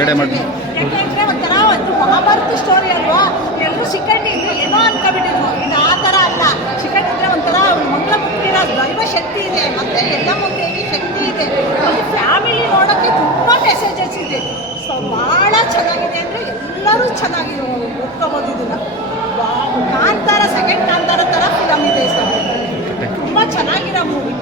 ಎರಡೇ ಮಾಡಿ. ಯಾಕೆಂದರೆ ಒಂಥರ ಒಂದು ಮಹಾಭಾರತ ಸ್ಟೋರಿ ಅಲ್ವಾ, ಎಲ್ಲರೂ ಶಿಖಂಡಿದ್ರು ಏನೋ ಅನ್ಕೊಬಿಟ್ಟಿದ್ರು. ಇದು ಆ ಥರ ಅಲ್ಲ. ಶಿಖಂಡಿದ್ರೆ ಒಂಥರ ಮಂಗಳ ಮುಟ್ಟಿರೋ ದೈವ ಶಕ್ತಿ ಇದೆ, ಮತ್ತು ಎಲ್ಲ ಮುಂದೆಗೆ ಶಕ್ತಿ ಇದೆ. ಒಂದು ಫ್ಯಾಮಿಲಿ ನೋಡೋಕ್ಕೆ ತುಂಬ ಮೆಸೇಜಸ್ ಇದೆ. ಸೊ ಭಾಳ ಚೆನ್ನಾಗಿದೆ ಅಂದರೆ ಎಲ್ಲರೂ ಚೆನ್ನಾಗಿ ಒಪ್ಕೋಬೋದು ಇದನ್ನು. ಕಾಂತಾರ ಸೆಕೆಂಡ್ ಕಾಂತಾರ ಥರ ಫಿಲಮ್ ಇದೆ ಸರ್. ತುಂಬ ಚೆನ್ನಾಗಿರೋ ಮೂವಿ.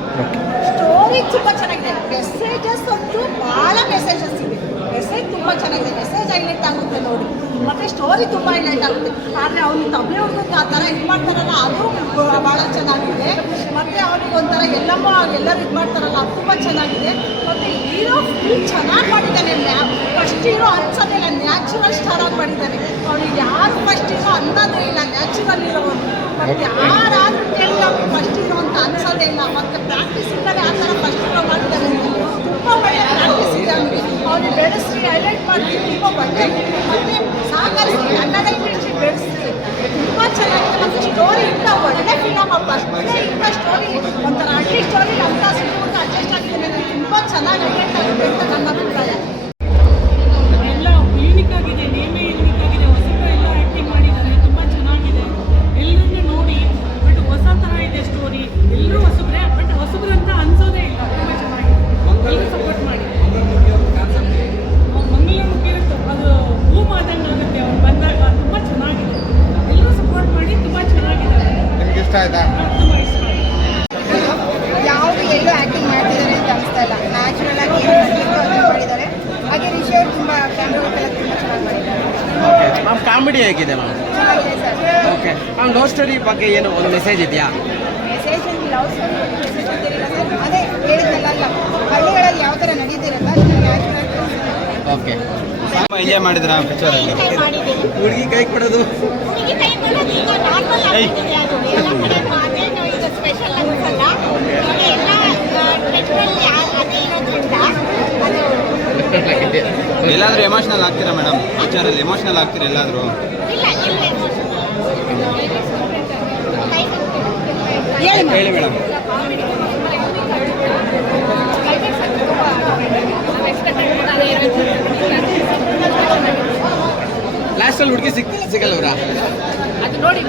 ಸ್ಟೋರಿ ತುಂಬ ಚೆನ್ನಾಗಿದೆ. ಮೆಸೇಜಸ್ ಅಂತೂ ಭಾಳ ಮೆಸೇಜಸ್ ಇದೆ. ಮೆಸೇಜ್ ತುಂಬ ಚೆನ್ನಾಗಿದೆ. ಮೆಸೇಜ್ ಹೈಲೈಟ್ ಆಗುತ್ತೆ ನೋಡಿ, ಮತ್ತು ಸ್ಟೋರಿ ತುಂಬ ಹೈಲೈಟ್ ಆಗುತ್ತೆ. ಆದರೆ ಅವ್ನು ತಬ್ಲೆ ಹುಡುಗಕ್ಕೆ ಆ ಥರ ಇದು ಮಾಡ್ತಾರಲ್ಲ ಅದು ಭಾಳ ಚೆನ್ನಾಗಿದೆ. ಮತ್ತು ಅವ್ರಿಗೆ ಒಂಥರ ಎಲ್ಲರೂ ಇದು ಮಾಡ್ತಾರಲ್ಲ ಅದು ತುಂಬ ಚೆನ್ನಾಗಿದೆ. ಮತ್ತು ಹೀರೋ ಫುಲ್ ಚೆನ್ನಾಗಿ ಮಾಡಿದ್ದಾನೆ. ಫಸ್ಟ್ ಹೀರೋ ಅನ್ಸೋದಿಲ್ಲ, ನ್ಯಾಚುರಲ್ ಸ್ಟಾರ್ ಆಗಿ ಮಾಡಿದ್ದಾನೆ. ಅವ್ನಿಗೆ ಯಾರು ಫಸ್ಟ್ ಹೀರೋ ಅನ್ನೋದೇ ಇಲ್ಲ, ನ್ಯಾಚುರಲ್ ಇರೋದು. ಮತ್ತು ಯಾರಾದ್ರೂ ಕೇಳಿದ್ರೆ ಅವ್ನು ಫಸ್ಟ್ ಹೀರೋ ಅಂತ ಅನ್ಸೋದೇ ಇಲ್ಲ. ಮತ್ತು ಪ್ರಾಕ್ಟೀಸ್ ಇಲ್ಲದೆ ಆ ಥರ ಫಸ್ಟ್ ಹೀರೋ ಮಾಡಿದ್ದಾನೆ. ತುಂಬ ಒಳ್ಳೆಯ ಪ್ರಾಕ್ಟೀಸ್ ಇದೆ ಅವನಿಗೆ. ಅವ್ನಿಗೆ ಬೆಳೆಸಿ ಹೈಲೈಟ್ ಮಾಡಿ ತುಂಬ ಒಳ್ಳೆ ಮತ್ತು ಸಾಕಷ್ಟು ಕನ್ನಡ ಇಂಡಸ್ಟ್ರಿ ಬೆಳೆಸಿ ತುಂಬ ಚೆನ್ನಾಗಿದೆ. ಮತ್ತು ಸ್ಟೋರಿ ಇಂಥ ಒಳ್ಳೆ ಫಿಲಮ್ ಅಪ್ಪ. ಅಷ್ಟೇ ಇಂಥ ಸ್ಟೋರಿ ಒಂಥರ ಹಳ್ಳಿ ಸ್ಟೋರಿ ಅಂತ ಸಿಕ್ಕಿಬಿಟ್ಟು ಅಡ್ಜಸ್ಟ್ ಆಗ್ತಿದೆ. ತುಂಬ ಚೆನ್ನಾಗಿ ಹೈಲೈಟ್ ಆಗುತ್ತೆ ಅಂತ ನನ್ನ ಅಭಿಪ್ರಾಯ. ಎಲ್ಲ ಯೂನಿಕ್ ಆಗಿದೆ, ನೇಮೇ ಯೂನಿಕ್ ಆಗಿದೆ. ಹೊಸಬ್ರು ಎಲ್ಲ ಆ್ಯಕ್ಟಿಂಗ್ ಮಾಡಿದ್ದಾರೆ, ತುಂಬ ಚೆನ್ನಾಗಿದೆ. ಎಲ್ಲರನ್ನೂ ನೋಡಿ ಬಟ್ ಹೊಸ ಥರ ಇದೆ ಸ್ಟೋರಿ. ಎಲ್ಲರೂ ಹೊಸಬ್ರೆ, ಬಟ್ ಹೊಸಬ್ರು ಅಂತ ಅನ್ಸೋದೇ ಇಲ್ಲ. ತುಂಬ ಚೆನ್ನಾಗಿದೆ. ಎಲ್ಲರೂ ಸಪೋರ್ಟ್ ಮಾಡಿ. ಮಂಗಳಮುಖಿ ಅದು ಬೂಮ್ ಆದಂಗೆ ಆಗುತ್ತೆ ಅವ್ನು ಬಂದಾಗ. ತುಂಬ ಚೆನ್ನಾಗಿದೆ. ಎಲ್ಲರೂ ಸಪೋರ್ಟ್ ಮಾಡಿ. ತುಂಬ ಚೆನ್ನಾಗಿದೆ. ನಿಮ್ಗೆ ಇಷ್ಟ ಆಯ್ತಾ? ತುಂಬ ಇಷ್ಟ ಆಯಿತು. ಯಾವುದು ಎಲ್ಲೂ ಆ್ಯಕ್ಟಿಂಗ್ ಮಾಡ್ತಿದ್ದಾರೆ ಅಂತ ಅನಿಸ್ತಾ ಇಲ್ಲ. ನ್ಯಾಚುರಲ್ ಆಗಿ ಏನು ಮಾಡಬೇಕು ಅದನ್ನು ಮಾಡಿದ್ದಾರೆ. ಹಾಗೆ ರಿಷಬ್ ತುಂಬ ಕ್ಯಾಮ್ರಾ ವರ್ಕ್ ಎಲ್ಲ ತುಂಬ ಚೆನ್ನಾಗಿ ಮಾಡಿದ್ದಾರೆ. ಓಕೆ ಮ್ಯಾಮ್, ಕಾಮಿಡಿ ಹೇಗಿದೆ ಮ್ಯಾಮ್? ಚೆನ್ನಾಗಿದೆ sir. Okay ma'am, love story ಬಗ್ಗೆ ಏನು ಒಂದು ಮೆಸೇಜ್ ಇದೆಯಾ? ಮೆಸೇಜ್ ಅಂತ ಲವ್ ಸ್ಟೋರಿ ಮೆಸೇಜ್ ಅಂತಿರಲಿಲ್ಲ ಸರ್. ಅದೇ ಹೇಳಿದ್ದಲ್ಲ, ಹಳ್ಳಿಗಳಲ್ಲಿ ಯಾವ ಥರ ನಡೀತಿರಲ್ಲ ಅದನ್ನು ನ್ಯಾಚುರಲ್. ಓಕೆ, ಎಂಜಾಯ್ ಮಾಡಿದ್ರ ಪಿಕ್ಚರಲ್ಲಿ? ಹುಡುಗಿ ಕೈ ಕೊಡೋದು ಎಲ್ಲಾದರೂ ಎಮೋಷ್ನಲ್ ಆಗ್ತೀರಾ ಮೇಡಮ್? ಪಿಕ್ಚರಲ್ಲಿ ಎಮೋಷ್ನಲ್ ಆಗ್ತೀರಾ ಎಲ್ಲಾದರೂ? ಹೇಳಿ ಮೇಡಮ್. ಲಾಸ್ಟಲ್ಲಿ ಹುಡುಗಿ ಸಿಗಲ್ಲವ್ರಾ? ಅದು ನೋಡಿ